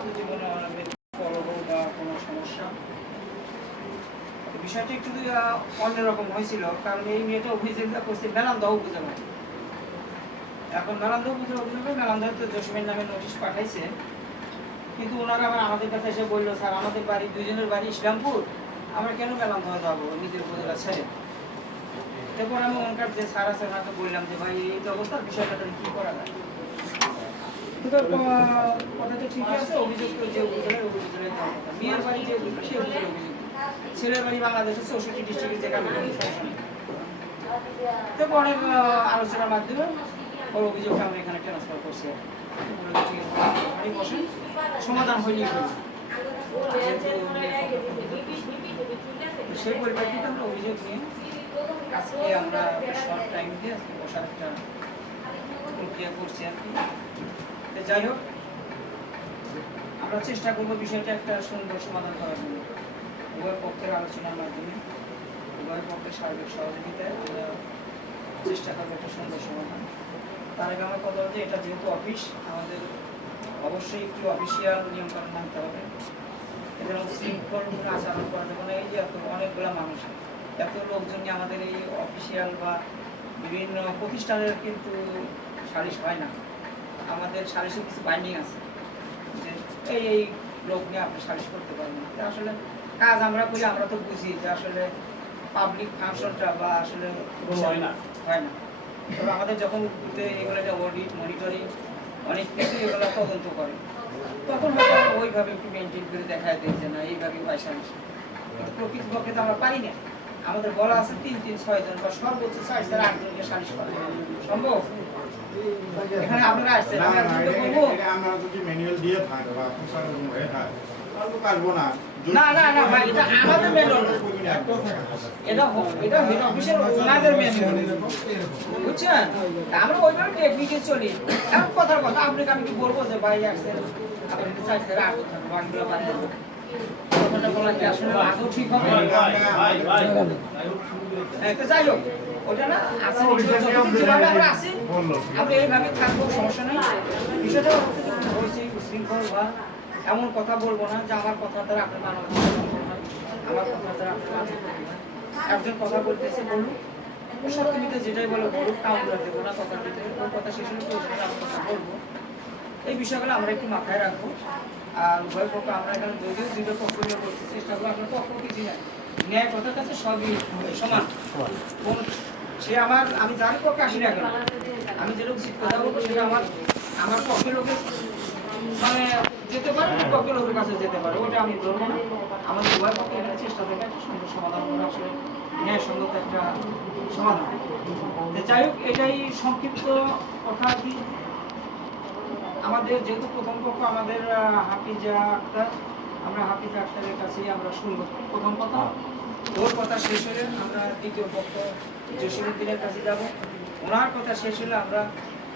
ব্যক্তিগত জীবনে কলহ বা কোনো সমস্যা, বিষয়টা একটু অন্যরকম হয়েছিল। কারণ এই মেয়েটা অভিযোগটা করছে মেলান্দা উপজেলায়। এখন মেলান্দা উপজেলায় মেলান্দায় তো জসিমের নামে নোটিশ পাঠাইছে, কিন্তু ওনারা আবার আমাদের কাছে এসে বললো, স্যার আমাদের বাড়ি দুইজনের বাড়ি ইসলামপুর, আমরা কেন মেলান্দা যাবো নিজের উপজেলা ছেড়ে। এরপর আমি ওনার যে স্যার আছে ওনাকে বললাম যে ভাই এই তো অবস্থার বিষয়টা কী করা যায়। কথাটা ঠিকই আছে, অভিযোগ যে উপজেলায় উপজেলায় দেওয়ার কথা, মেয়ের বাড়ি যে উপজেলা সেই উপজেলা অভিযোগ, ছেলের বাড়ি বাংলাদেশের 64 ডিস্ট্রিক্টের যেখানে সমস্যা নেই। তারপর অনেক আলোচনার মাধ্যমে ওর অভিযোগটা আমরা এখানে ট্রান্সফার করছি। বসেন, সমাধান হয়নি সেই পরিপ্রেক্ষিতে আমরা অভিযোগ নিয়ে আজকে আমরা শর্ট টাইম দিয়ে আজকে বসার একটা প্রক্রিয়া করছি আর কি। যাই হোক, আমরা চেষ্টা করবো বিষয়টা একটা সুন্দর সমাধান করার জন্য, উভয় পক্ষের আলোচনার মাধ্যমে, উভয় পক্ষের সার্বিক সহযোগিতায় আমরা চেষ্টা করবো একটা সুন্দর সমাধান। তার আগে আমার কথা হচ্ছে, এটা যেহেতু অফিস, আমাদের অবশ্যই একটু অফিসিয়াল নিয়মকানুন মানতে হবে। এখানে শৃঙ্খল আচরণ করা যাবে না। এই যে এত অনেকগুলো মানুষ, এত লোকজন নিয়ে আমাদের এই অফিসিয়াল বা বিভিন্ন প্রতিষ্ঠানের কিন্তু সালিশ হয় না। আমাদের সালিশের কিছু বাইন্ডিং আছে যে এই লোক নিয়ে আপনি সালিশ করতে পারবেন না। আসলে কাজ আমরা করি, আমরা তো বুঝি যে আসলে পাবলিক ফাংশনটা বা আসলে হয় না। তবে আমাদের যখন এগুলো অডিট মনিটরিং অনেক কিছু এগুলো তদন্ত করে, তখন হয়তো ওইভাবে একটু মেনটেন করে দেখা দিয়েছে না এইভাবে পয়সা আসে। কিন্তু প্রকৃতপক্ষে তো আমরা পারি না। আমাদের বলা আছে 3-6 জন বা সর্বোচ্চ 4-8 জনকে সালিশ করা সম্ভব। এখানে আপনারা আসছেন, আমরা কিন্তু বলবো আমরা যদি ম্যানুয়াল দিয়ে থাকে বা প্রচারের হয়ে থাকে তাহলে পারবো না। না ভাই, এটা আমাদের ম্যানুয়াল না, এটা হেড অফিসের ওনাদের ম্যানুয়াল, বুঝছেন? আমরা ওইভাবে টেকনিকে চলি। এখন কথার কথা, আপনাকে আমি কি বলবো যে ভাই আসছেন আপনি 4-8 জন বাকিগুলো বাদ দেবো, কথাটা বলা কি আসলে আদৌ ঠিক হবে? যাই হোক, ওটা না আছে, যেভাবে আমরা আছি আমরা এইভাবে থাকবো, সমস্যা নেই। বিষয়টা হয়েছে শৃঙ্খল বা এমন কথা বলবো না যে আমার কথা দ্বারা আপনার মানব, আমার কথা দ্বারা আপনার একজন কথা বলতেছে বলুন, সত্যমিতে যেটাই বলে বলুক, কাউন্টার দেবো না কথার ভিতরে। ওর কথা শেষ হলে আমি কথা বলবো। এই বিষয়গুলো আমরা একটু মাথায় রাখবো। আর উভয় পক্ষ আমরা এখানে যদিও দুটো পক্ষ নিয়ে করতে চেষ্টা করবো, আপনার পক্ষ কিছু না, ন্যায় কথার কাছে সবই সমান। সে আমি যার পক্ষে আসি না কেন, আমি যেরকম উচিত কথা বলবো সেটা আমার পক্ষের লোকের মানে যেতে পারে, পক্ষের লোকের কাছে যেতে পারে, ওটা আমি ধরবো না। আমাদের উভয় পক্ষে এখানে চেষ্টা করবে একটা সুন্দর সমাধান করা, আসলে ন্যায়সঙ্গত একটা সমাধান। যাই হোক, এটাই সংক্ষিপ্ত কথা আর কি। আমাদের যেহেতু প্রথম পক্ষ আমাদের হাফিজা আক্তার, আমরা হাফিজা আক্তারের কাছেই আমরা শুনবো প্রথম কথা। ওর কথা শেষ হলে আমরা দ্বিতীয় পক্ষ জসিমউদ্দিনের কাছে যাব। ওনার কথা শেষ হলে আমরা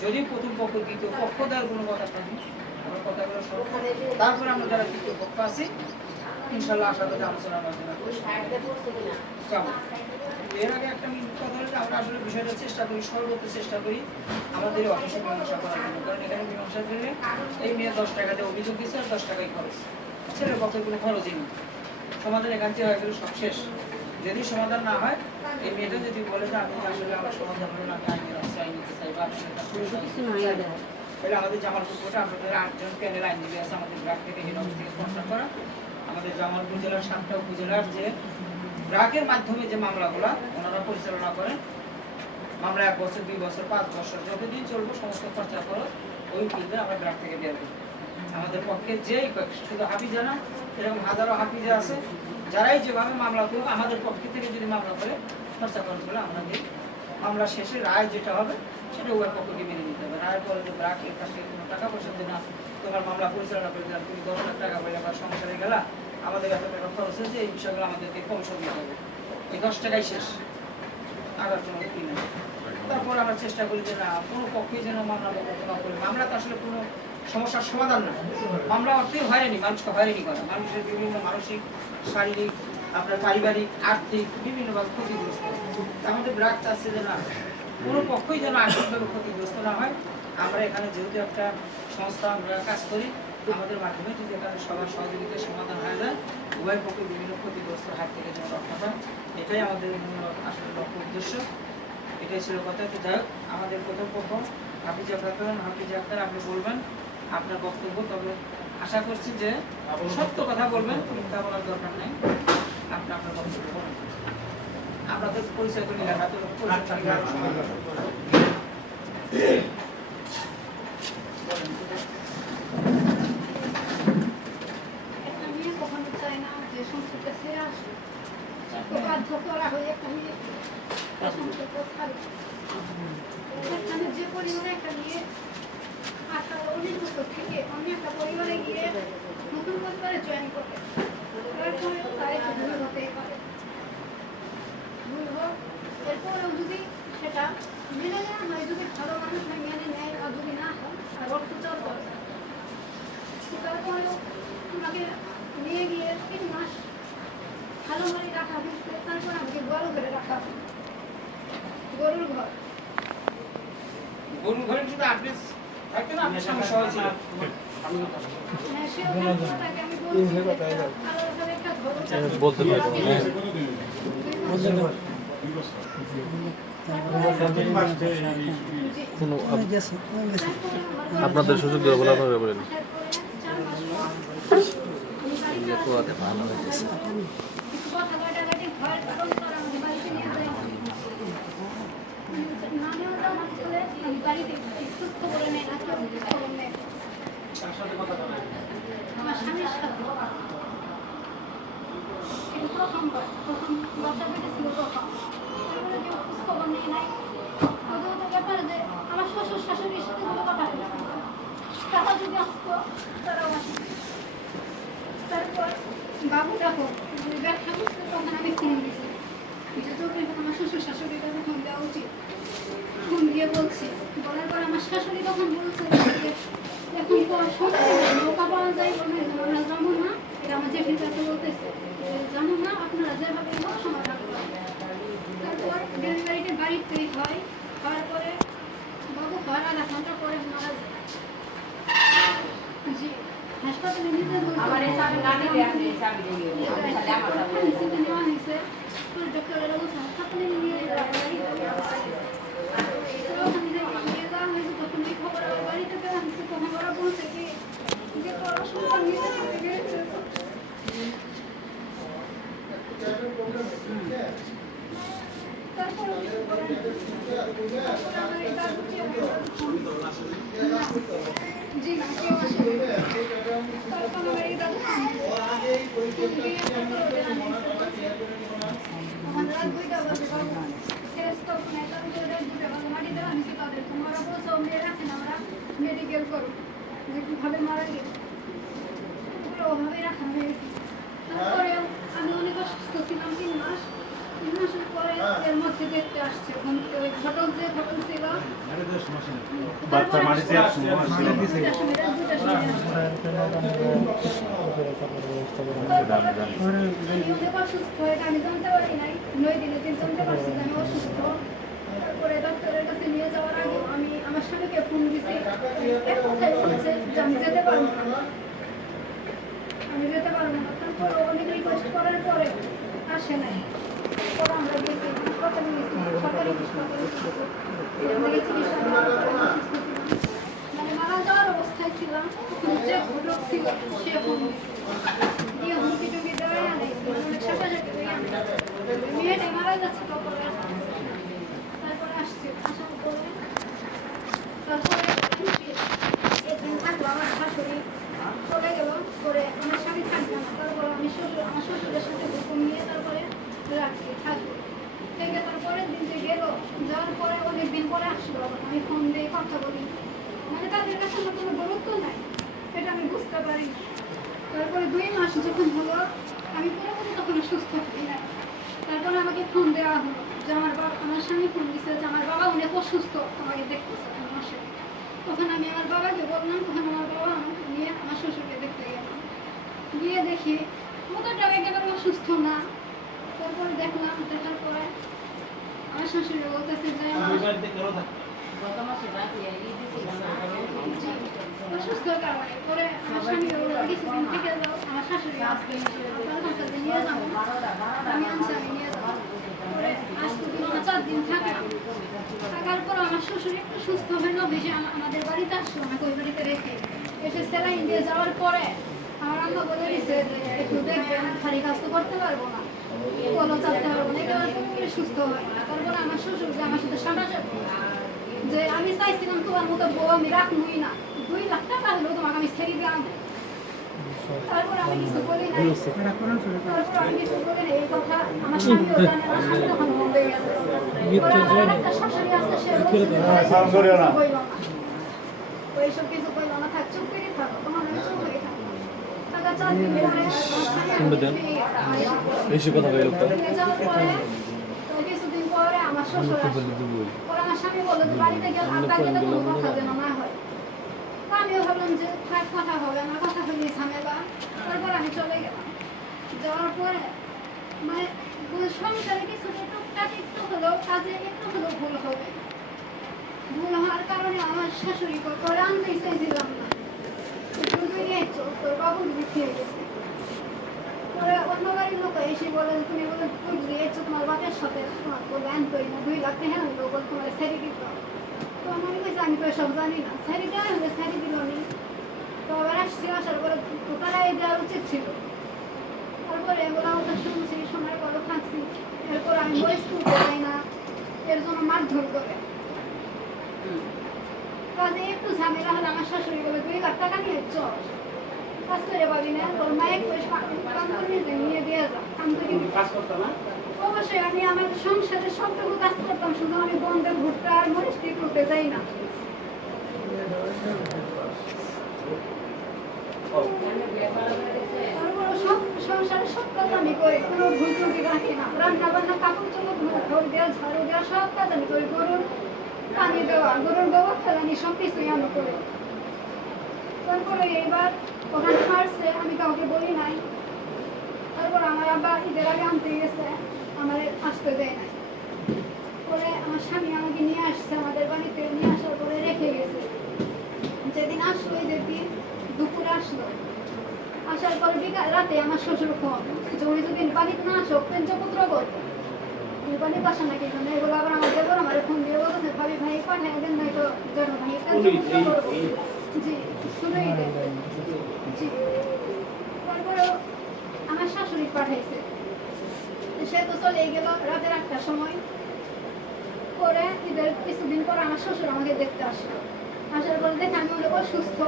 যদি প্রথম পক্ষ দ্বিতীয় পক্ষ দেওয়ার কোনো কথা থাকি আমরা কথাগুলো সরব, তারপরে আমরা যারা তৃতীয় পক্ষ আছি ইনশাল্লাহ আশা করি আলোচনার মাধ্যমে যাবো। এর আগে একটা কথা হচ্ছে, আমরা আসলে বিষয়টা চেষ্টা করি, সর্বোচ্চ চেষ্টা করি আমাদের অফিসে মীমাংসা করার জন্য। কারণ এখানে মীমাংসা দিলে এই মেয়ে 10 টাকা দিয়ে অভিযোগ দিচ্ছে আর 10 টাকাই খরচ, ছেলের পক্ষে কোনো খরচই নেই। সমাধান এখান থেকে হয়ে গেলে সব শেষ। যদি সমাধান না হয়, এই মেয়েটা যদি বলে যে আমি আসলে আমার সমাধান হলো না, আমি আইনের আশ্রয় নিতে চাই বা তাহলে আমাদের জামালপুর কোর্টে আমাদের 8 জন প্যানেল আইনজীবী আছে, আমাদের ব্রাক থেকে হেড অফিস থেকে স্পন্সর করা। আমাদের জামালপুর জেলার 7টা উপজেলার যে ব্রাকের মাধ্যমে যে মামলাগুলো ওনারা পরিচালনা করেন, মামলা 1 বছর 2 বছর 5 বছর যতদিন চলবে সমস্ত খরচা খরচ ওই ফিল্ডে আমরা ব্রাক থেকে দেওয়া দিই। আমাদের পক্ষে যেই শুধু হাফিজা না, এরকম হাজারো হাফিজা আছে, যারাই যেভাবে মামলা করবে আমাদের পক্ষে থেকে যদি মামলা করে খরচা খরচগুলো আমরা দিই। মামলা শেষে রায় যেটা হবে সেটা উভয় পক্ষকে মেনে নিতে হবে। রায়ের পরে যে ব্রাকের কাছ থেকে কোনো টাকা পয়সা দিয়ে না, তোমার মামলা পরিচালনা করে দিলাম, তুমি 10 লাখ টাকা বলে বা সংসারে গেলা, আমাদের এত টাকা খরচ হয়েছে, এই বিষয়গুলো আমাদেরকে কমিশন দিতে হবে। এই 10 টাকাই শেষ, আর কোনো কি নেই। তারপর আমরা চেষ্টা করি যে না, কোনো পক্ষে যেন মামলা না করে। মামলা তো আসলে কোনো সমস্যার সমাধান না, মামলা অর্থেই হয়রানি, মানুষকে হয়রানি করা, মানুষের বিভিন্ন মানসিক, শারীরিক, আপনার পারিবারিক, আর্থিক বিভিন্নভাবে ক্ষতিগ্রস্ত। আমাদের ব্রাক চাচ্ছে যে না, কোনো পক্ষই যেন আর্থিকভাবে ক্ষতিগ্রস্ত না হয়। আমরা এখানে যেহেতু একটা সংস্থা আমরা কাজ করি, আমাদের মাধ্যমে যদি এখানে সবার সহযোগিতার সমাধান হয়ে যায়, উভয় পক্ষে বিভিন্ন ক্ষতিগ্রস্ত হাত থেকে যেন রক্ষা পায়, এটাই আমাদের আসলে লক্ষ্য উদ্দেশ্য। এটাই ছিল কথা। তো যাই হোক, আমাদের প্রথম পক্ষ হাফিজ আক্তার, আপনি বলবেন আপনার বক্তব্য। তবে আশা করছি যে সত্য কথা বলবেন, মিথ্যা বলার দরকার নেই। আপনি আপনার বক্তব্য বলেন। আপনাদের পরিচয় তো নিলাম, এত পরিচয় নিলাম। আমি কখনো চাই না যে সংসারটা ছেড়ে আসে, বাধ্য করা হয়ে আমি সংসারটা ছাড়ি। আমি যে পরিবারে একটা নিয়ে 18-19 বছর থেকে অন্য একটা পরিবারে গিয়ে নতুন পরিবারে জয়েন করে, তারপরে তাই ভুল হতেই পারে, ভুল হোক। এরপরেও যদি সেটা মেনে নেওয়া হয়, যদি ভালো মানুষ হয় মেনে নেয়, আর যদি না হয় আর রক্তচাপ করে, তারপরেও আমাকে নিয়ে গিয়ে 3 মাস ভালো করে রাখা হয়েছে। তারপর আমাকে গরু ঘরে রাখা হয়, গরুর ঘর। গরুর ঘরে শুধু আপনি থাকতেন, আপনার সমস্যা হয়েছিল? হ্যাঁ, সে ওখানটাকে আমি বলছি আলাদা একটা ঘর বলতে পারবো জি। কোনো আপনাদের সুযোগ দেওয়া বলে আপনারা বলেন। আমার স্বামীর সাথে প্রথমবার প্রথম বাচ্চা পেটে ছিল তখন কেউ খোঁজখবর নেই নাই। প্রথমত ব্যাপারে যে আমার শ্বশুর শাশুড়ির সাথে কোনো কথা হয়েছে, তারা যদি আসতো তারাও আসতো। তারপর বাবু ডাকো ব্যাখ্যা করছে, তখন আমি ফোন দিয়েছি যে তোকে আমার শ্বশুর শাশুড়ির কাছে ফোন দেওয়া উচিত। ফোন দিয়ে বলছি, বলার পর আমার শাশুড়ি তখন বলছে যে এখন তো নৌকা পাওয়া যায়, আমরা যাবো না। এটা আমার জেঠির কাছে বলতেছে, জানো না আপনারা যেভাবে হোক সমাধান করেন। তারপর ডেলিভারিটা বাড়িতেই হয়, হওয়ার পরে বাবু ঘর আধা ঘন্টা পরে মারা যায়। জি, হাসপাতালে নিতে নেওয়া হয়েছে, ডক্টরেরা বলছে হাসপাতালে নিয়ে ওখানে নিয়ে যাওয়া হয়েছে। তখন এই খবর আমার বাড়িতে দেওয়া হয়েছে, তখন ওরা বলছে কি যে তোর অসুবিধা নিজে থেকে তারপর আমার এই দাদু জি না কেউ আসে। তারপর আমার এই দাদু আমার রাত 2টা বাজে, বাবু শেষ তখন তারপরে রাত 2টা বাজে মাটি দেওয়া হয়েছে তাদের। তোমরা বলছো মেয়ে রাখেন, আমরা মেডিকেল করো, যে কীভাবে মারা গেছে ওভাবে রাখা হয়েছে। তারপরেও আমি অনেক অসুস্থ ছিলাম 3 মাস। 3 মাসের পরে এর মধ্যে দেখতে আসছে ওই ঘটক যে ঘটক ছিল বাচ্চা মারিতে অনেক অসুস্থ, এটা আমি জানতে পারি নাই। 9 দিনের দিন জানতে পারছি যে আমি অসুস্থ। তারপরে ডাক্তারের কাছে নিয়ে যাওয়ার আগে আমি আমার স্বামীকে ফোন দিছি, এক কথাই বলেছে যে আমি যেতে পারবো না, আমি যেতে পারবো না। তারপর অনেক রিকোয়েস্ট করার পরে আসে নাই। তারপর আমরা গেছি হাসপাতালে, গেছি সরকারি হাসপাতালে, চিকিৎসা মানে মারা যাওয়ার অবস্থায় ছিলাম। যে ঘটক ছিল সে ফোন দিয়ে হুমকি টুকি দেওয়াই আনাইছে, অনেক সাঁটাসাঁটি করে আনাইছে। মেয়েটাই মারা যাচ্ছে তারপরে আসছে। আসার পরে তারপরে একদিন থাকলো, আমার শাশুড়ি চলে গেল, পরে আমার স্বামী থাকবে না। তারপরে আমি আমার শ্বশুরের সাথে হুকুম নিয়ে তারপরে রাখছি থাকবো থেকে। তারপরে দিন যে গেল, যাওয়ার পরে অনেকদিন পরে আসলো, আমি ফোন দিয়ে কথা বলি, মানে তাদের কাছে আমার কোনো গুরুত্ব নাই, এটা আমি বুঝতে পারি। তারপরে 2 মাস যখন হলো, আমি পুরোপুরি তখন সুস্থ হই না। তারপরে আমাকে ফোন দেওয়া হলো যে আমার স্বামী ফোন দিচ্ছে যে আমার বাবা অনেক অসুস্থ, আমাকে দেখতেছে আমি আসে। তখন আমি আমার বাবাকে বললাম, তখন আমার বাবা আমাকে নিয়ে আমার শ্বশুরকে দেখতে গেলাম। গিয়ে দেখি মোটাটাও একেবারে অসুস্থ না। তারপরে দেখলাম, দেখার পরে আমার শাশুড়ি বলতেছে যে অসুস্থতার কারণে পরে আমার স্বামী বলল কিছুদিন থেকে যাও, আমার শাশুড়ি আসবে আপনার কাছে নিয়ে যাবো, আমি আনছি আমি নিয়ে যাবো। পরে আজ তো দিন 4 দিন থাকলাম, থাকার পর আমার শ্বশুর একটু সুস্থ হলো, বেশি আমাদের বাড়িতে আসলো না, ওই বাড়িতে রেখে এসে স্যালাইন দিয়ে যাওয়ার পরে আমার আম্মা বলে দিছে যে একটু দেখবেন, ভারী কাজ তো করতে পারবো না, কলম চাপতে পারবো না, একেবারে পুরোপুরি সুস্থ হয় না। তারপরে আমার শ্বশুর যে আমার সাথে সাটাসাটি যে আমি চাইছিলাম তোমার মতো বউ আমি রাখবই না, 2 লাখ টাকা হলেও তোমাকে আমি ছেড়ে দিলাম। তারপর আমি কিছু বলি নাই, তারপর আমি কিছু বলি নাই, এই কথা আমার স্বামীও জানে, আমার স্বামী তখন বলবে গেছে। পরে আমার একটা শাশুড়ি আছে, সে বলছে না, ওইসব কিছু বললো না, থাক চুপ করে থাকো, তোমার আমি চুপ হয়ে থাকো। টাকা 4 দিন পরে আমার স্বামী বেশি কথা কই লোকটা যাওয়ার পরে তো কিছুদিন পরে আমার শ্বশুর আসলো। পরে আমার স্বামী বললো যে বাড়িতে গেলে আড্ডা গেলে কোনো কথা যেন না হয়। তো আমিও ভাবলাম যে থাক কথা হবে না, কথা হলেই ঝামেলা। তারপর আমি চলে গেলাম, যাওয়ার পরে মানে সংসারে কিছু টুকটাক একটু হলেও কাজে একটু হলেও ভুল হবে, ভুল হওয়ার কারণে আমার শাশুড়ি করে আনতেই চাইছিলাম না, তোর বাবু খেয়ে গেছে। পরে অন্য বাড়ির লোক এসে বলে তুমি বলে তুই দিয়েছো তোমার বাপের সাথে, তোমার বলে আনতোই না, 2 লাখ টাকা আনলো, বলে তোমার ছেড়ে দিত। তো আমি বলছি আমি তো সব জানি না, ছেড়ে দেওয়া হলে ছেড়ে দিল নি। তো আবার আসছি, আসার পরে তারাই দেওয়া উচিত ছিল। তারপরে এগুলো ওদের শুনছি, শোনার পরও থাকছি। এরপর আমি বয়স তুলতে পাই না, এর জন্য মারধর করে। কাজে একটু ঝামেলা হলে আমার শাশুড়ি বলে 2 লাখ টাকা নিয়ে চল, কাজ করে পাবি না, তোর মায়ের পয়সা কাম করে নিয়ে দিয়ে যা, কাম করে কাজ করতাম না। অবশ্যই আমি আমার সংসারে সবটুকু কাজ করতাম, শুধু আমি বন্ধে ভুট্টা আর মরিচ দিয়ে করতে যাই না। তারপর সব সংসারে সব কাজ আমি করি, কোনো ভুল ত্রুটি রাখি না, রান্না বান্না কাপড় চোপড় ঘর দেওয়া ঝাড়ু দেওয়া সব কাজ আমি করি, গরুর পানি দেওয়া গরুর গোবর ফেলানি সব কিছুই আমি করি। তারপরে এইবার ওখানে মারছে, আমি কাউকে বলি নাই। তারপর আমার আব্বা ঈদের আগে আনতে গেছে, আমার আসতে দেয় নাই। পরে আমার স্বামী আমাকে নিয়ে আসছে আমাদের বাড়িতে, নিয়ে আসার পরে রেখে গেছে। যেদিন আসলো যেদিন দুপুরে আসলো, আসার পরে বিকাল রাতে আমার শ্বশুর ফোন যে উনি যদি বাড়িতে না আসো পেঞ্চপুত্র করবো, বাড়ির বাসা নাকি এখানে, এগুলো আবার আমার দেবর আমার ফোন দিয়ে বলতেছে ভাবি ভাই পাঠাই দেন, নাই তো যেন ভাই পেঞ্চপুত্র করবো। জি শুনেই দেন। জি তারপরে আমার শাশুড়ি পাঠাইছে, সে তো চলে গেল রাতের 8টার সময়। পরে ঈদের কিছুদিন পর আমার শ্বশুর আমাকে দেখতে আসলো, আসার পরে দেখে আমি অনেক অসুস্থ,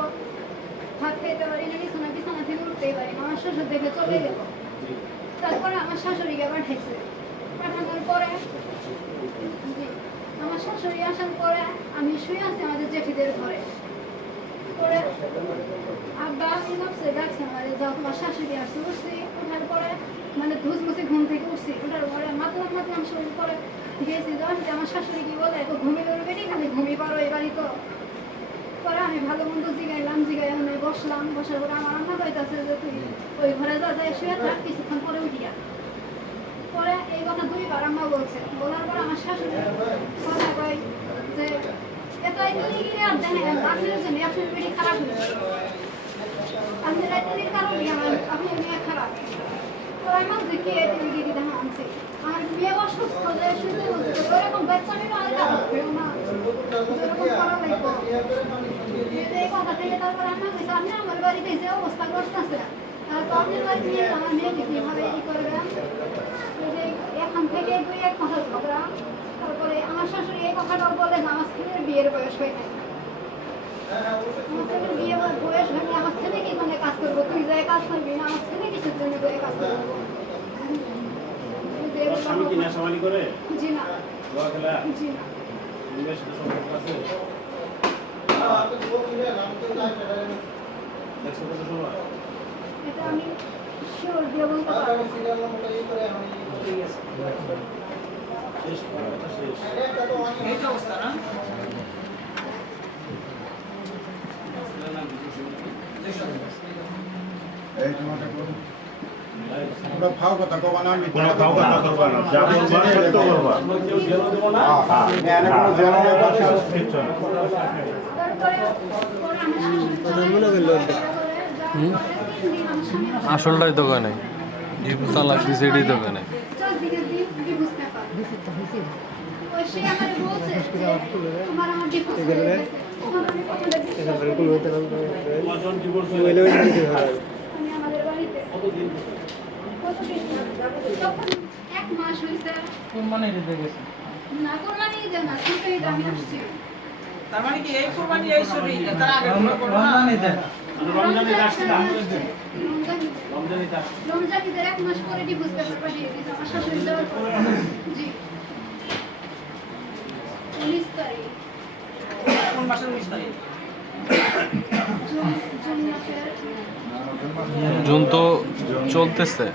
ভাত খেতে পারি না, বিছানা থেকে উঠতেই পারি না, আমার শ্বশুর দেখে চলে গেল। তারপরে আমার শাশুড়িকে পাঠাইছে, পাঠানোর পরে জি আমার শাশুড়ি আসার পরে আমি শুয়ে আছি আমাদের জেঠিদের ঘরে। পরে আব্বা ভাবছে ডাকছে আমার, যাও তোমার শাশুড়ি আসছে। উঠছি, ওঠার পরে মানে ধুসমুসি ঘুম থেকে উঠছি, ওঠার পরে মাতলাম শরীর পরে গিয়েছি, যখন আমার শাশুড়ি কি বলে তো ঘুমিয়ে ধরবে নি, খালি ঘুমিয়ে পারো এই বাড়ি তো। পরে আমি ভালো মন্দ জিগাই আমি বসলাম, বসার পরে আমার আম্মা কইতাছে যে তুই ওই ঘরে যা যাই শুয়ে থাক, কিছুক্ষণ পরে উঠিয়া। পরে এই কথা 2 বার আম্মা বলছে, বলার পর আমার শাশুড়ি কথা কয় যে এত গিয়ে আর জানেন আপনার জন্য আপনার পেটে খারাপ হয়েছে, আপনার এতদিন কারণে আমার আপনার মেয়ে খারাপ। তো আমার যে কে গিয়ে দেখা আনছে, আমার মেয়ে অসুস্থ যে শুনতে বলছে ওরকম বাচ্চা মেয়ে আর খারাপ হয়েও না, যেরকম করা লাগবে এই কথা থেকে। তারপর আম্মা কইছে আপনি আমার বাড়িতে যে অবস্থা করতেছে, তো আপনার বাড়িতে নিয়ে আমার মেয়েকে কীভাবে ই করবেন, এখান থেকে 2-1 মাস ঝগড়া। তারপরে আমার শাশুড়ি এই কথাটাও বলে যে আমার ছেলের বিয়ের বয়স হয় নাই, আমার ছেলের বিয়ে বয়স হয়নি, আমার ছেলে কি জন্য কাজ করবো, তুই যাই কাজ করবি না, আমার ছেলে কিসের জন্য যাই কাজ করবো। জি না, জি না। এটা আমি শিওর দিয়ে বলতে পারবো। এই তো অবস্থা না। এই তোমাকে ওটা ফাও কথা কবা না আমি কোনো কাউ কথা করবা না যা বলবা সত্য করবা এনে কোনো জেলা নেই বা কিচ্ছু না আসলটাই দোকানে তালাক দিছে এটাই দোকানে এক মাস হয়েছে কোরবানি দিতে গেছে না কোরবানি ঈদে না কিন্তু ঈদে আমি আসছি তার মানে কি এই কোরবানি এই ছবি তার আগে রমজানি দেয় রমজান ঈদের এক মাস পরে ডিভোর্স পেপার পাঠিয়ে দিয়েছে আমার শাশুড়ি দেওয়ার পরে জি 19 তারিখ কোন মাসের 19 তারিখ জুন মাসের জুন তো চলতেছে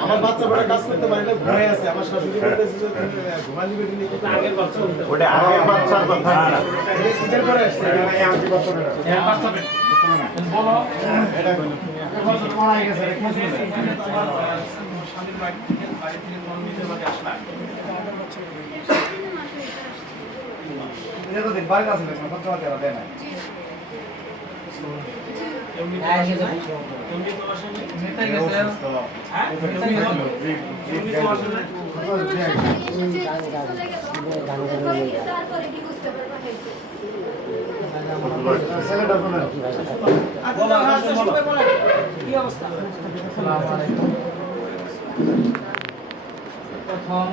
আমার বাচ্চা বড় কাজ করতে পারে না ঘুমায় আছে আমার শাশুড়ি বলতেছে যে তুমি ঘুমালি বেটি নিয়ে কিন্তু আগের বাচ্চা ওটা আগের বাচ্চার কথা ঈদের পরে আসছে আমি কথা বলে এর বাচ্চা বলো এটা বছর পর আগে গেছে কি শুনে স্বামীর বাড়ি থেকে কোন নিজের বাড়ি আসলা এটা তো দিন বাড়ি আছে না কত টাকা দেয় না নেতাই গেছে হ্যাঁ নেতাই গেছে তারপরে ডিভোর্স পেপার পাঠাইছে ছেলেটা বলে আচ্ছা শুনে বলেন কি অবস্থা আসসালামু আলাইকুম। প্রথম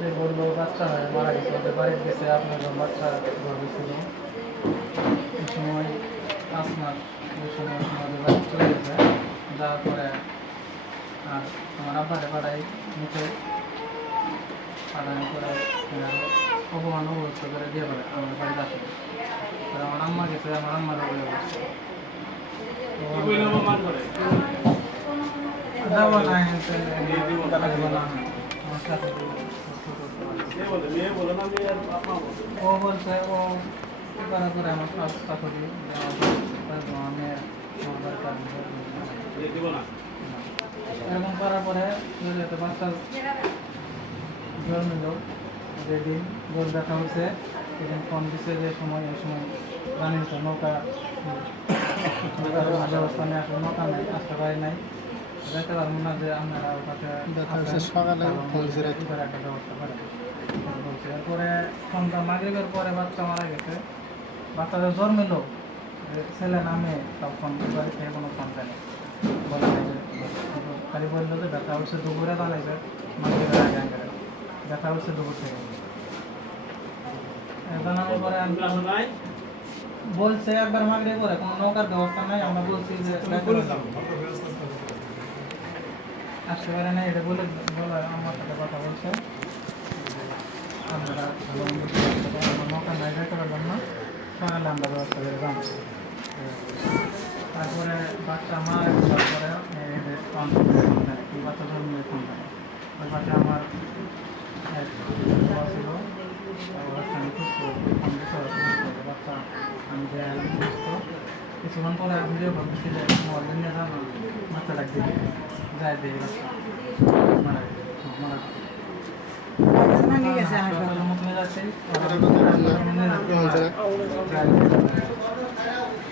যে বললো বাচ্চা হয় মারা গেছে ওদের বাড়িতে গেছে আপনার বাচ্চা গর্ভে ছিল এই সময় 5 মাস ওই সময় আমাদের বাড়ি চলে গেছে যাওয়ার পরে আর আমার আব্বাকে পাঠাই মুখে পাঠানোর পরে অপমান অবস্থা করে দিয়ে বলে আমার বাড়িতে আসে পরে আমার আম্মা গেছে আমার আম্মার ওই অবস্থা যাবো না আমার সাথে ও বলছে ও করার পরে আমার শাশুড়ি আমি এরকম করার পরে বাচ্চা জন্ম নিল যেদিন গোল দেখা হয়েছে সেদিন ফোন দিচ্ছে যে সময় এই সময় রানির নৌকা ব্যবস্থা নিয়ে আসলে নৌকা নেই আসতে পারি নাই দেখতে পারবো না যে আপনারা ওটাকে সকালে একটা ব্যবস্থা করে বলছে এরপরে সন্ধ্যা মাগরিবের পরে বাচ্চা মারা গেছে বাচ্চাদের জন্মিল ছেলে নামে সব ফোন বাড়ি থেকে কোনো ফোন দেয় বলে খালি বললো যে দেখা হচ্ছে দুপুরে জানাইছে মাগরিবের আগে আগে দেখা হচ্ছে দুপুর থেকে জানানোর পরে আমি বলছে একবার মাগরিব করে কোনো নৌকার ব্যবস্থা নাই আমরা বলছি যে আসতে পারে না এটা বলে আমার সাথে কথা বলছে আপনারা নৌকা নাই যাইতে পারলাম না সকালে আমরা ব্যবস্থা করে যাবো তারপরে বাচ্চা মারা যাওয়ার পরে বাচ্চা জন্মে ফোন দেয় ওই বাচ্চা আমার ছিল আমি বাচ্চা আমি যে কিছুক্ষণ পরে ভিডিও করতেছি যে মোবাইল নিয়ে যান বাচ্চা ডাকতে যাই দেখি বাচ্চা মারা গেছে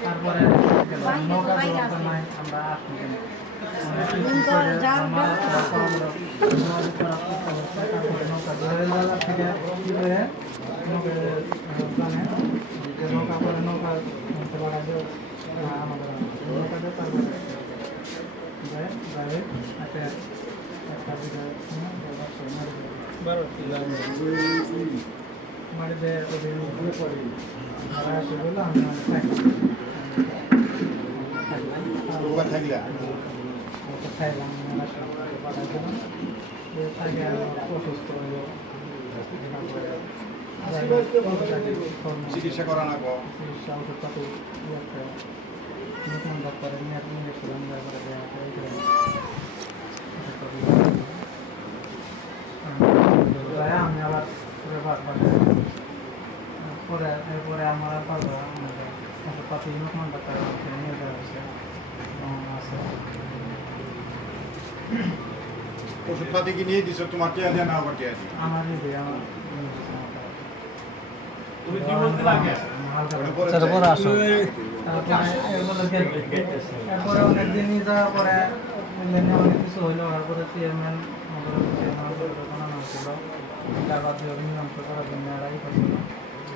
তারপরে নৌকা ব্যবস্থা নাই আমরা নৌকা থেকে কি করে নৌকা করে নৌকা আমাদের নৌকাতে তারপরে মাটিতে বললো আমি থাকলা খাইলাম পাঠাইছিলাম থাকে অসুস্থ হলো চিকিৎসা করা না গো চিকিৎসা ওষুধপাতি একটা নতুন ডাক্তারের নিয়ে গেছিলাম তারপরে আমি আবার পরে এরপরে আমার আর পারবো ওষুধপাতি নতুন ডাক্তারের নিয়ে যাওয়া হয়েছে আছে ওষুধপাতি কি নিয়ে দিছো তোমার টিয়া দিয়ে না আবার টিয়া দিয়ে আমার দিদি আমার তুমি কি বলতে লাগে তারপরে আসো তারপরে অনেকদিন যাওয়ার পরে অনেক কিছু হইলো তারপরে চেয়ারম্যান নাম ছিল আবার নিয়ম করার জন্য এরাই করছিল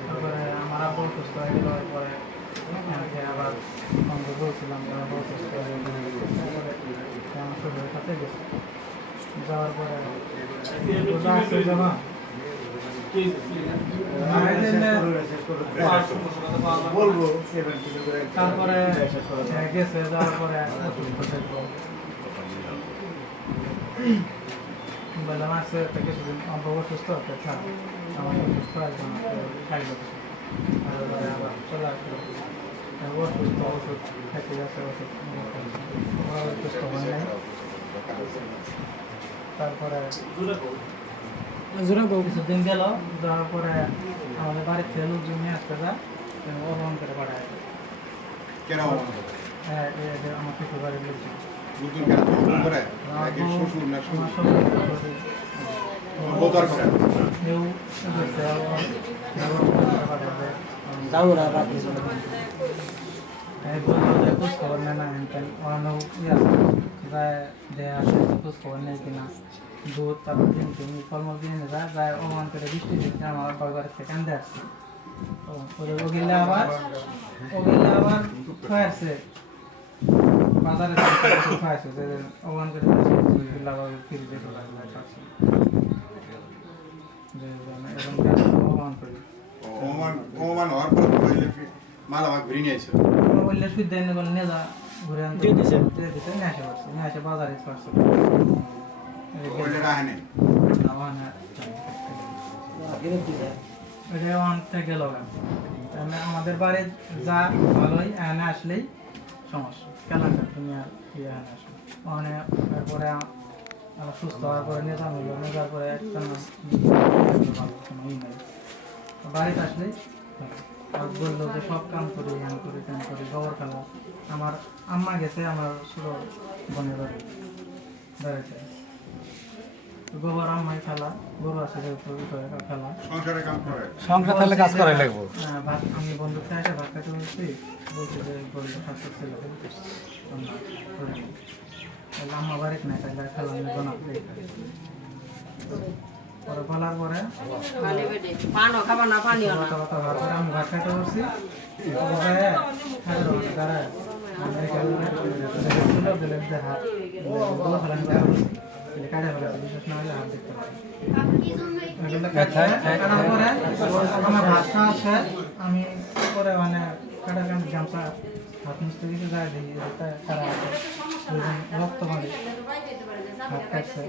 তারপরে আমার আবার সুস্থ হয়ে গেল এরপরে আবার বন্ধ বলছিলাম আবার সুস্থ হয়ে গেল আমার শরীরের সাথে গেছে যাওয়ার পরে আসছে যখন বলবো তারপরে গেছে যাওয়ার পরে বললাম আসছে কিছুদিন অল্প সুস্থ হতে থাক আমার সুস্থ একজন খাইল আবার চলে আসলো অসুস্থ ওষুধ খেতে যাচ্ছে ওষুধ সুস্থ হয় নাই তারপরে কিছুদিন গেল যাওয়ার পরে আমাদের বাড়ির থেকে লোকজন নিয়ে আসতে যায় অপমান করে পাঠায় কেন হ্যাঁ এই যে আমার শ্বশুর বাড়ির লোকজন বুঝুন কেন তুমি করে নাকি শ্বশুর না আমার শ্বশুর শ্বশুর বোধার করে কেউ খোঁজ খবর নেয় না অনেক দেয়া আছে খোঁজ খবর নেই কিনা দুধ তারপর দিন ফলমূল কিনে যায় যায় অমান করে বৃষ্টি দিচ্ছে আমার বাড়ির থেকে কান্দে আসছে ওগুলো আবার খাওয়াচ্ছে বাজারে খাওয়াচ্ছে যে অমান করে ফিরে অমান করি ওমান হওয়ার পর কইলে মালামাল ঘুরে নিয়ে আইছো বললে সুদ নিয়ে যা ঘুরে আনতে নিয়ে আসে পারছে নিয়ে আসে বাজারে পারছে কইলে রাহে নেই গেল আমাদের বাড়ির যা ভালোই এনে আসলেই সমস্যা কেনাকাটা তুমি আর ইয়ে এনে আসলে ওখানে তারপরে আমার সুস্থ হওয়ার পরে নেতা হইল নেতার পরে একটা বাড়িতে আসলেই আর বললো যে সব কাম করি হ্যান করি তেন করি গোবর খেলা আমার আম্মা গেছে আমার ছোট বোনের বাড়ি বেড়াইতে গোবর আম্মাই খেলা গরু আছে খেলা সংসারে কাম করে সংসার তাহলে কাজ করাই লাগবো ভাত আমি বন্ধুকে এসে ভাত খাইতে বলছি বলছি যে বললো স্বাস্থ্য ছিল আম্মা বাড়িতে নাই তাহলে খেলা আমি বানাতে পরে বলার পরে আমি ভাত খাইতে বলছি আমার ভাত খাওয়া শেষ আমি পরে মানে কাটা গামছা হাত মিশতে কিছু যায় দেখি খারাপ আছে রক্ত মানে হাত কাটছে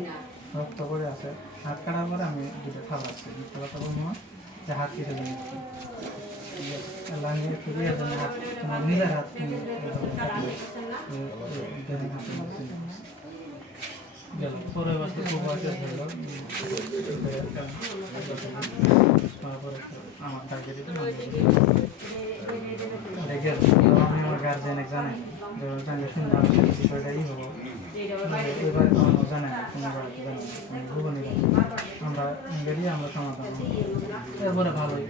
রক্ত করে আছে হাত কাটার পরে আমি দুটো খাওয়াচ্ছি কথা বলবো না যে হাত কেটে দিয়েছি আমি একটু দিয়ে দেন হাত তোমার নিজের হাত গেল পরে বছর খুব বছর হল তারপরে আমার টার্গেট গেল আমি আমার গার্জেনে জানাই জানলে শুনলে আমি বিষয়টা ই হবো এবার আমার জানে না কোনো বাড়িতে জানে না ভুবনে আমরা বেরিয়ে আমরা সমাধান এরপরে ভালোই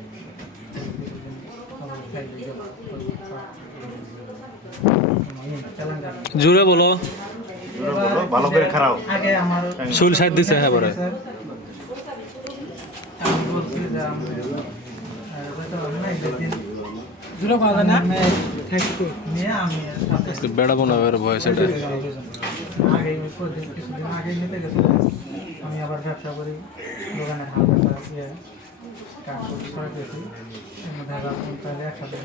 জুড়ে বলো ভালো করে খারাপ আগে আমার চুল সাইড দিছে হ্যাঁ বলে আমি বলছি যে আমি জুড়ে পাওয়া না নিয়ে আমি বেড়া বোনা বয়স এটা আগে কিছুদিন আগে নিতে গেছিলাম আমি আবার ব্যবসা করি দোকানের হালকা ইয়ে কাজ করে গেছি তাহলে একসাথে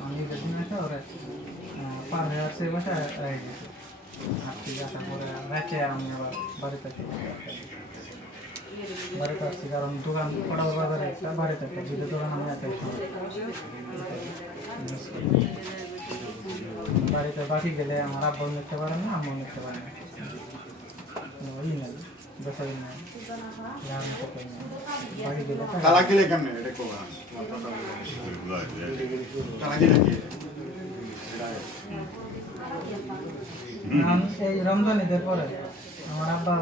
আমি যেদিন আসা ওরা পার হয়ে আসছে বাসায় গেছি আসছি আসার পরে রাখে আমি আবার বাড়িতে আসছি কারণ দোকান কটা বাজারে বাড়িতে একটা দুটো দোকান আমি একাই বাড়িতে বাকি গেলে আমার আব্বাও নিতে পারে না, আম্মাও নিতে পারে না। ওই নাই, বেচারি নাই, যার মতো করে নাই। বাড়ি গেলে তালা গেলে কেমনে এটা কোয়া তালা গেলে কি এই রমজান ঈদের পরে আমার আব্বা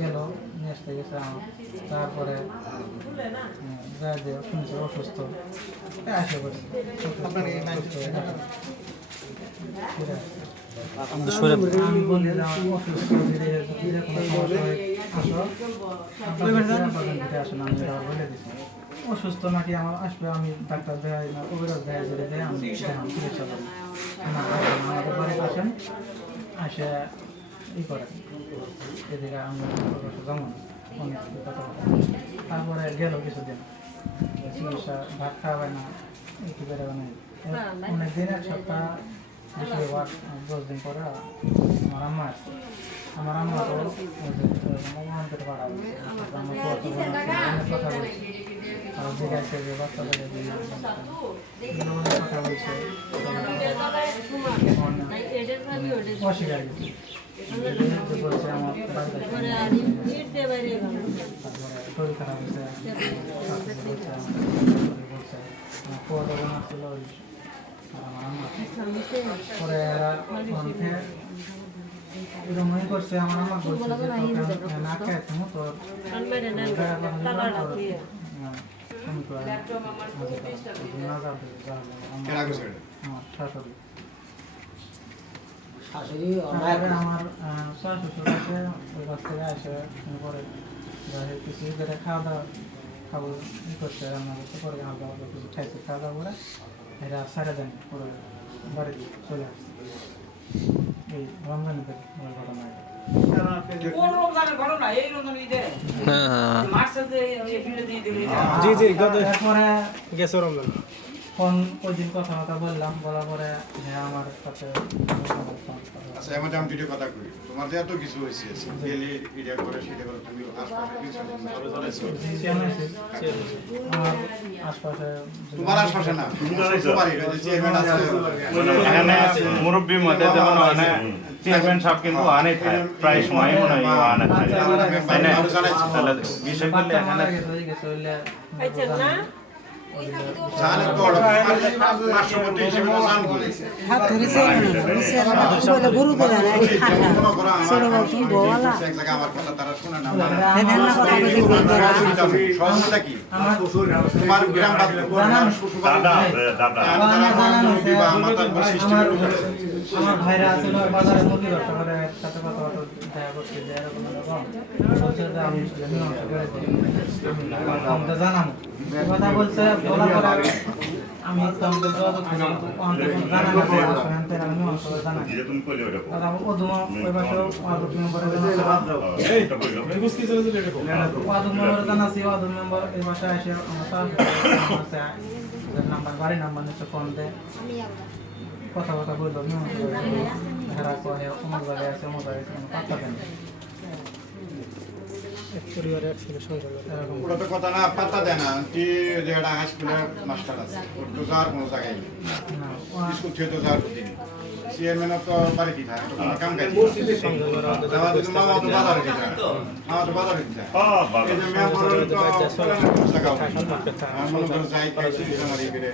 গেল, নিয়ে আসতে গেছে আমার। তারপরে যা যে শুনছে অসুস্থ, আসে বসে আমি বলি যে আমার অসুস্থ, ধীরে ধীরে কোনো সমস্যা হয় আসো, আসো না, আমি এটা বলে দিচ্ছি অসুস্থ নাকি আমার আসবে, আমি ডাক্তার দেখাই না, কবিরাজ দেখাই দিলে দেয়, আমি চিকিৎসা করি। আমাদের বাড়িতে আসেন, আসে ই করেন, এদিকে আমি যেমন অনেক কথা বলে। তারপরে গেল কিছুদিন, চিকিৎসা ভাত খাওয়াবে না, একটু বেরোবে না, অনেক দিন, এক সপ্তাহ বেশি হওয়ার 10 দিন পরে আমার আম্মা আসছে। আমার আম্মা তো অনেক পাড়া আমার কথা বলছে, আর জিজ্ঞাসা যে বাচ্চাদের অনেক কথা বলছে, অস্বীকার বলছে আমার শরীর খারাপ হয়েছে, বলছে আমার পর আসছিল আমার আম্মা। পরে এরা এরকমই করছে, আমার আম্মা বলছে যে তোকে না খাইছে তোর শাশুড়ি। আমার শ্বশুর আছে, ওই কাছ থেকে আসে পরে কিছু করে খাওয়া দাওয়া খাবো ই করছে, রান্না করতে, পরে কিছু খাইছে, খাওয়া দাওয়া করে এরা সারা দেন, পরে বাড়িতে চলে আসছে। এই রমজানের ঘটনা। কোন রমজানের ঘটনা? এই রমজান ঈদে হ্যাঁ মার্চের যে এপ্রিলে দিয়ে দিল জি এরপরে গেছে রমজান, ফোন ওই দিন কথাবার্তা বললাম, বলার পরে হ্যাঁ আমার সাথে আচ্ছা এমন আমি দুটো কথা করি, তোমার যে এত কিছু হয়েছে গেলে এটা করে সেটা করে, তুমি আশপাশে কিছু আমার আশপাশে তোমার আশপাশে না তোমার এটা যে চেয়ারম্যান আছে এখানে মুরব্বী মধ্যে যেমন মানে চেয়ারম্যান সাহেব কিন্তু আনে থাকে প্রায় সময় মনে হয় আনে থাকে, তাই না? তাহলে বিষয় করলে এখানে জানেন তো রাষ্ট্রপতি হিসেবে তো জান বলে হাত ধরেছে বলে গরু করে না এই ঠান্ডা ছেড়ে বলছি বলা এক জায়গায় আমার কথা তারা শুনে না দেখেন না কথা বলি সমস্যা কি তোমার গ্রাম বাদ আমার ভাইরা আছে বাজারে মুরগি ব্যবসা করে, সাথে কথা দেখা করছে যে এরকম বলছে যে আমি জানাবো কথা বলছে, বলার পরে আমি তোমাকে যোগাযোগ করি, জানাবো ওই পাশে ওয়ার্ড মেম্বারে জানাচ্ছি, ওয়ার্ড মেম্বার এই বাসায় এসে আমার নাম্বার, বাড়ির নাম্বার নিচ্ছে, ফোন দেয়, কথা বললো, ভাড়া করে অমুক জায়গায় আছে, অমুক জায়গায় আছে, পাত্তা দেন পরিবারে এক ছেলে সংসার এরকম। ওটা তো কথা না, পাত্তা দেয় না কি যে একটা হাই স্কুলের মাস্টার আছে, ওর তো যাওয়ার কোনো জায়গায় নেই, স্কুল থেকে তো যাওয়ার দিন চেয়ারম্যানের তো বাড়ি কি থাকে, তো কোনো কাম কাজ মামা তো বাজারে কি থাকে, মামা তো বাজারে কি থাকে, এই যে মেম্বারের তো জায়গা মনে করেন যাই খাইছি আমার এখানে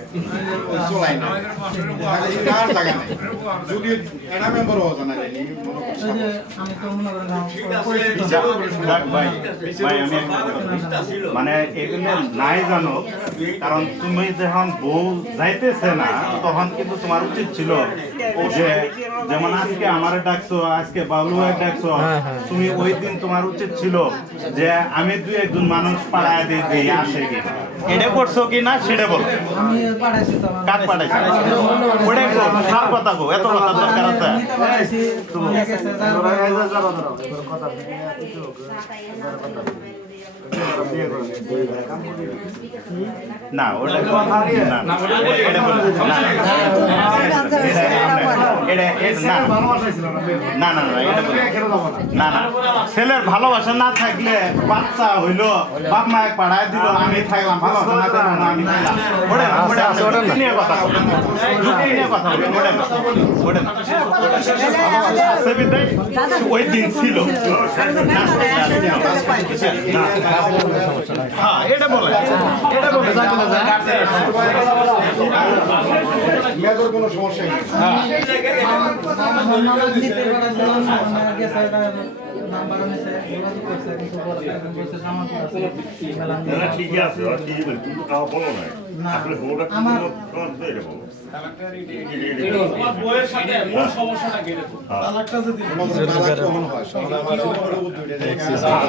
চলাই না, কার জায়গা নেই, যদি এটা মেম্বার হওয়া জানা যায়নি আমি তো মনে করেন ভাই আমি মানে এগুলো নাই জানো, কারণ তুমি যখন বউ যাইতেছে না তখন কিন্তু তোমার উচিত ছিল যে যেমন আজকে আমারে ডাকছো, আজকে বাবলু ভাই ডাকছো, তুমি ওই দিন তোমার উচিত ছিল যে আমি দুই একজন মানুষ পাড়ায় দিয়ে আসে কি এটা করছো কি না সেটা বলো, আমি পাঠাইছি তো কাক পাঠাইছো ওটাই বল, সার কথা গো, এত কথা দরকার আছে না ওটা কথা না না না না না এটা না না ছেলের ভালোবাসা না থাকলে বাচ্চা হইলো বাপ মায়ে পাড়ায় দিল আমি থাকলাম ভালোবাসা না থাকলাম আমি থাকলাম ওটা নিয়ে কথা বলেন যুক্তি নিয়ে কথা বলেন ওটা ওই দিন ছিল হ্যাঁ এটা বলে মেয়েদের কোনো সমস্যা নেই ঠিকই আছে কিন্তু কাউ বলো নাই আসলে বউটা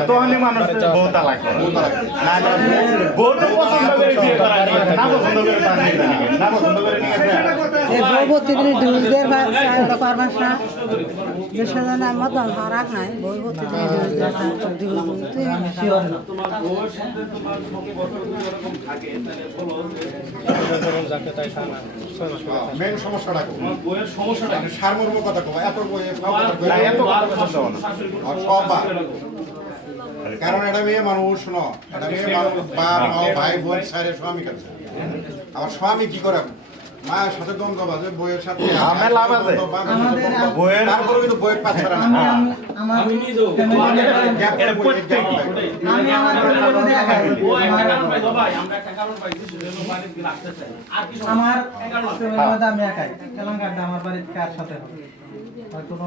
তোহানি মানুষ বউ তালাক বউ তো পছন্দ করে বিয়ে করা না পছন্দ করে তার না পছন্দ করে প্রতিদিন ডিউজ দিয়ে পারবাস না যে সেজন্য মতন হারাক নাই বই প্রতিদিন ডিউজ দিয়ে মেন সমস্যাটা সারমর্ম কথা কব এত বই এত পছন্দ না আর সব বাদ। কারণ এটা মেয়ে মানুষ শোনো এটা মেয়ে মানুষ বাপ মা ভাই বোন সাইরে স্বামী কাছে আবার স্বামী কি করে মায়ের সাথে দ্বন্দ্ব বাজে বইয়ের সাথে লাভ আছে বইয়ের তারপরে কিন্তু বইয়ের পাচ্ছে না আমার আমি একাই তেলেঙ্গানা আমার বাড়িতে কার সাথে হবে কোনো